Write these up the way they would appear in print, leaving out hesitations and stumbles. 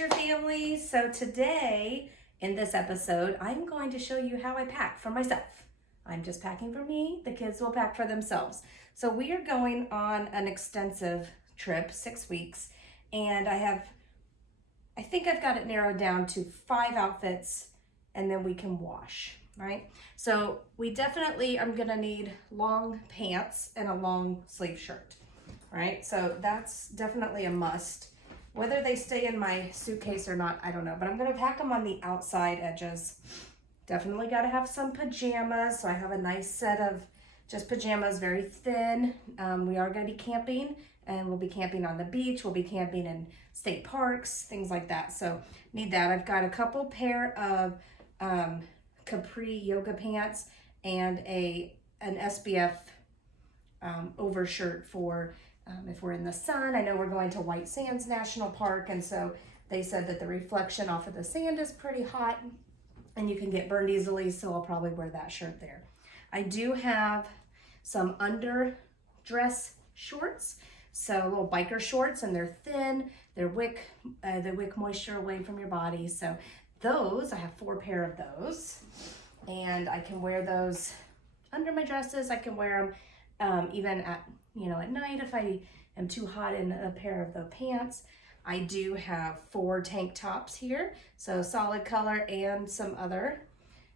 Adventure family. So today in this episode, I'm going to show you how I pack for myself. I'm just packing for me. The kids will pack for themselves. So we are going on an extensive trip, 6 weeks, and I think I've got it narrowed down to 5 outfits, and then we can wash, right? So we definitely are gonna need long pants and a long sleeve shirt, right? So that's definitely a must. Whether they stay in my suitcase or not, I don't know, but I'm gonna pack them on the outside edges. Definitely gotta have some pajamas. So I have a nice set of just pajamas, very thin. We are gonna be camping, and we'll be camping on the beach. We'll be camping in state parks, things like that. So need that. I've got a couple pair of capri yoga pants and an SPF overshirt for if we're in the sun. I know we're going to White Sands National Park, and so they said that the reflection off of the sand is pretty hot and you can get burned easily, so I'll probably wear that shirt there. I do have some underdress shorts, so little biker shorts, and they're thin. They wick moisture away from your body. So those, I have 4 pair of those, and I can wear those under my dresses. I can wear them even at night if I am too hot in a pair of the pants. I do have 4 tank tops here, so solid color and some other,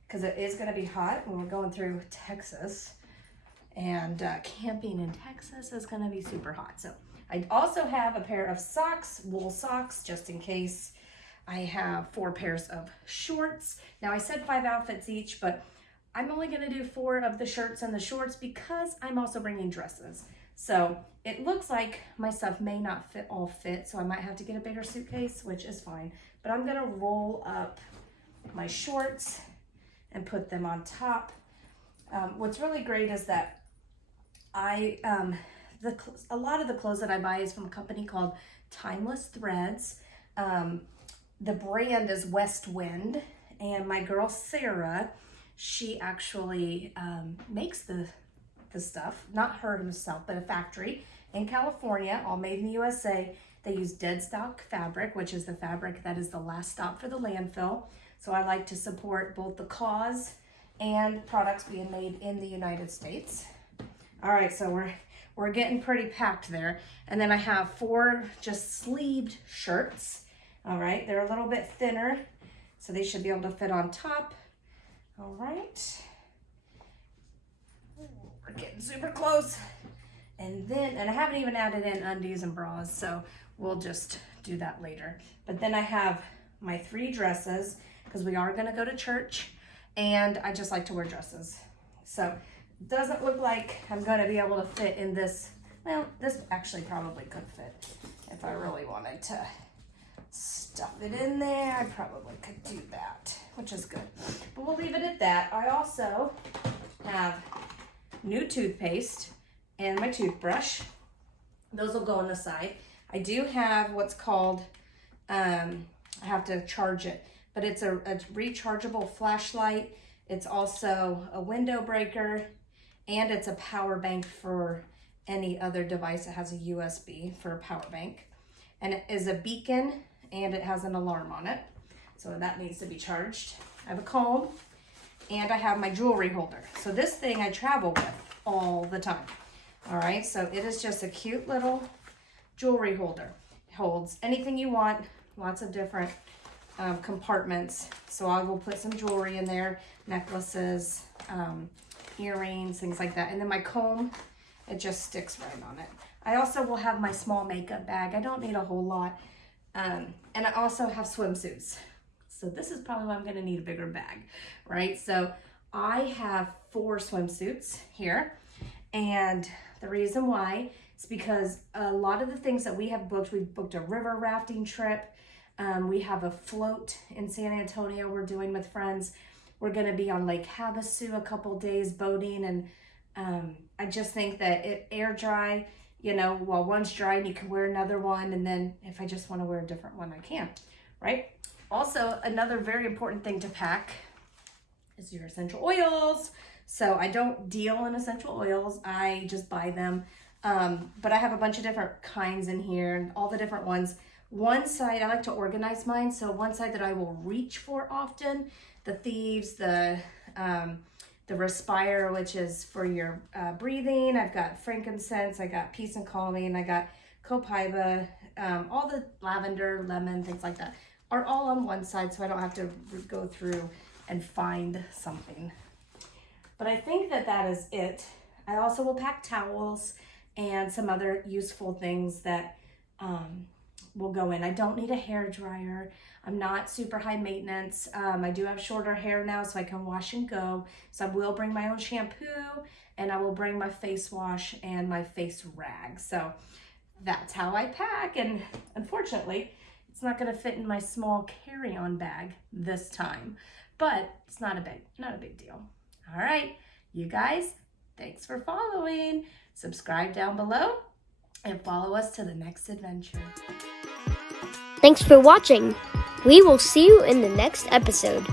because it is going to be hot when we're going through Texas, and camping in Texas is going to be super hot. So I also have a pair of socks, wool socks, just in case. I have 4 pairs of shorts. Now I said 5 outfits each, but I'm only going to do 4 of the shirts and the shorts because I'm also bringing dresses. So it looks like my stuff may not all fit, so I might have to get a bigger suitcase, which is fine. But I'm going to roll up my shorts and put them on top. What's really great is that a lot of the clothes that I buy is from a company called Timeless Threads. The brand is West Wind, and my girl Sarah, she actually makes the stuff, not her herself, but a factory in California, all made in the USA. They use dead stock fabric, which is the fabric that is the last stop for the landfill. So I like to support both the cause and products being made in the United States. All right, so we're getting pretty packed there. And then I have 4 just sleeved shirts. All right, they're a little bit thinner, so they should be able to fit on top. All right. We're getting super close. And I haven't even added in undies and bras, so we'll just do that later. But then I have my 3 dresses, because we are gonna go to church, and I just like to wear dresses. So it doesn't look like I'm gonna be able to fit in this. Well, this actually probably could fit if I really wanted to stuff it in there. I probably could do that, which is good. But we'll leave it at that. I also have new toothpaste and my toothbrush. Those will go on the side. I do have what's called, I have to charge it, but it's a rechargeable flashlight. It's also a window breaker, and it's a power bank for any other device that has a USB for a power bank. And it is a beacon, and it has an alarm on it, so that needs to be charged. I have a comb, and I have my jewelry holder. So this thing I travel with all the time. All right, so it is just a cute little jewelry holder. It holds anything you want, lots of different compartments. So I will put some jewelry in there, necklaces, earrings, things like that. And then my comb, it just sticks right on it. I also will have my small makeup bag. I don't need a whole lot. And I also have swimsuits. So this is probably why I'm gonna need a bigger bag, right? So I have 4 swimsuits here. And the reason why is because a lot of the things that we have booked, we've booked a river rafting trip. We have a float in San Antonio we're doing with friends. We're gonna be on Lake Havasu a couple days boating. And I just think that it air dry, while one's dry and you can wear another one. And then if I just wanna wear a different one, I can, right? Also, another very important thing to pack is your essential oils. So I don't deal in essential oils, I just buy them. But I have a bunch of different kinds in here, and all the different ones one side, I like to organize mine, so one side that I will reach for often, the Thieves, the Respire, which is for your breathing. I've got frankincense, I got peace and calming, I got copaiba, all the lavender, lemon, things like that are all on one side, so I don't have to go through and find something. But I think that is it. I also will pack towels and some other useful things that will go in. I don't need a hair dryer. I'm not super high maintenance. I do have shorter hair now, so I can wash and go. So I will bring my own shampoo, and I will bring my face wash and my face rag. So that's how I pack. And unfortunately, it's not gonna fit in my small carry-on bag this time, but it's not a big deal. All right, you guys, thanks for following. Subscribe down below and follow us to the next adventure. Thanks for watching. We will see you in the next episode.